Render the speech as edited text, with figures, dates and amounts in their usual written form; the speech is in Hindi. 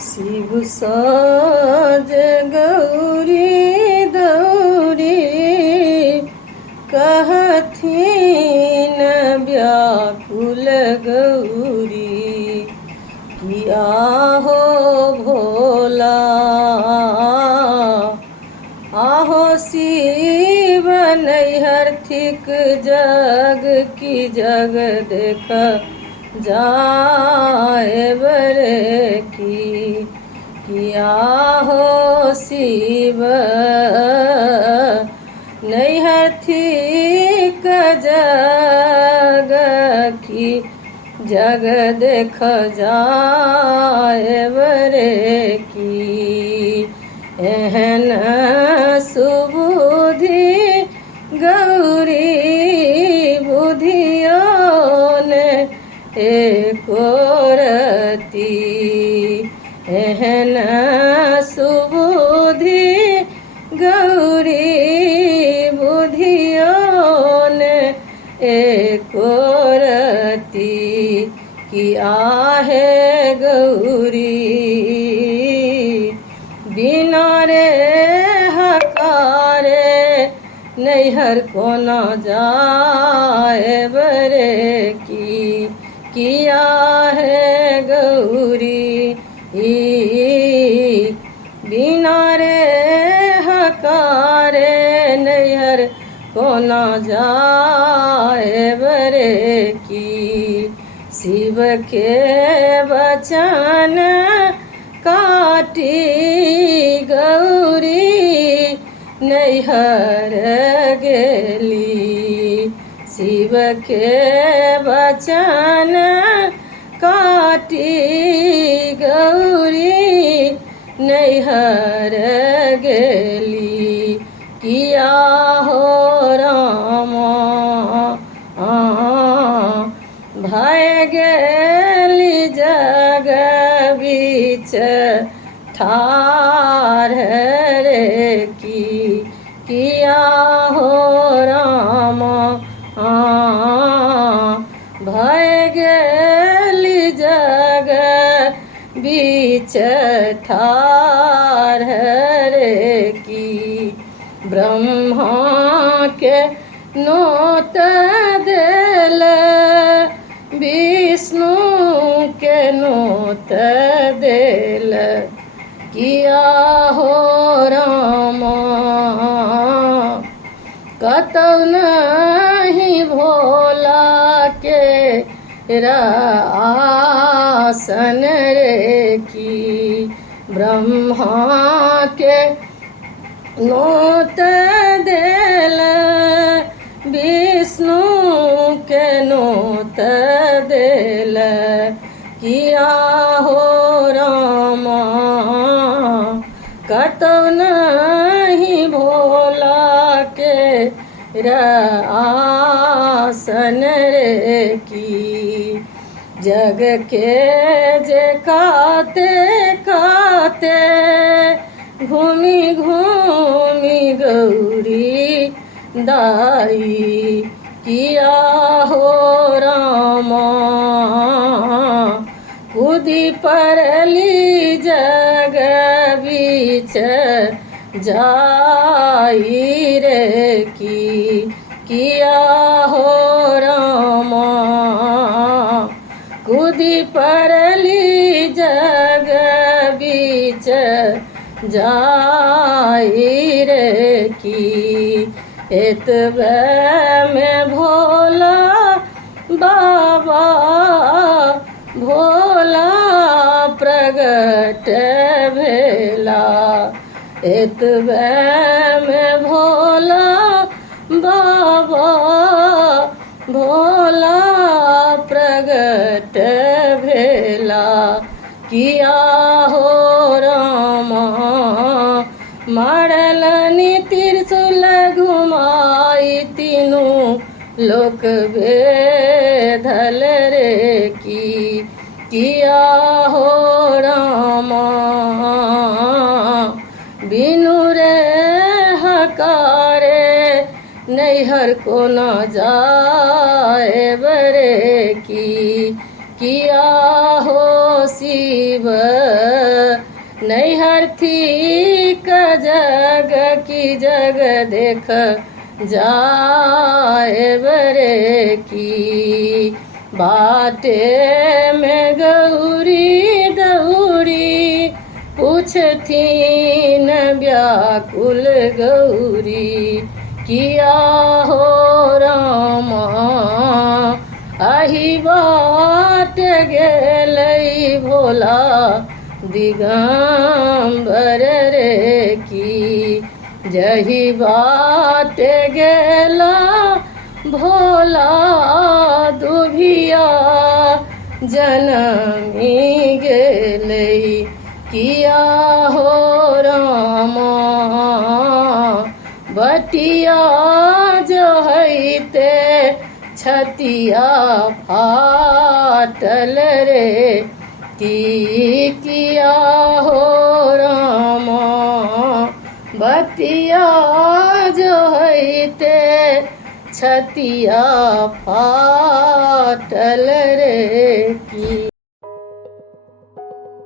शिव साज गौरी दौरी कहथिन व्याकुल गौरी किया हो भोला। आहो शिव नैहर थिक जग की जग देख जाए बरे की किया हो शिव नैहर थिक जग की जग देख जाए बरे की। एहन सुबुद्धि गौरी बुधियो ने एको रती। एहन सुबुद्धि गौरी बुधियो ने एको रती किया है गौरी। बिना रे हकारे नैहर को न जाए बरे की किया है गौरी। बिना रे हकारे नैहर को न जाए बरे की। शिव के वचन काटी गौरी नैहर गेली। शिव के वचन काटी गौरी नैहर गेली किया हो राम भय गेली जग बीच ठार रे की किया हो राम भय गेली जग बीच ठार रे की। ब्रह्मा के नोत देल विष्णु के नोत देल किया हो राम कतौ नहीं भोला के आसन रे की। ब्रह्मा के नोत देल विष्णु के नोत देल किया हो राम कतौ नहीं भोला के आसन रे की। जग के जे काते काते घूमी घूमी गौरी दाई किया हो राम कूदी परली जग बीच जाई रे की किया हो राम कूदी परली जग बीच जाई रे की। एतबे में भोला बाबा भोला प्रगट भेला। एतबे में भोला बाबा भोला प्रगट भेला किया हो राम मरलनि त्रिशूल घुमाई तीनों लोक बेधल रे की किया हो राम बिनु रे हकारे नैहर को न जाए बरे की किया हो शिव थी क जग की जग देख जाए बरे की। बाटे में गौरी दौरी पूछती न व्याकुल गौरी किया हो रामा। आही बाट गेलई भोला दिगंबर रे की। जही बाट गेला भोला दुभिया जनमी गेलई किया हो रामा। बटिया जो हैते छतिया फाटल रे की किया हो रामा। बटिया जो हैते छतिया फाटल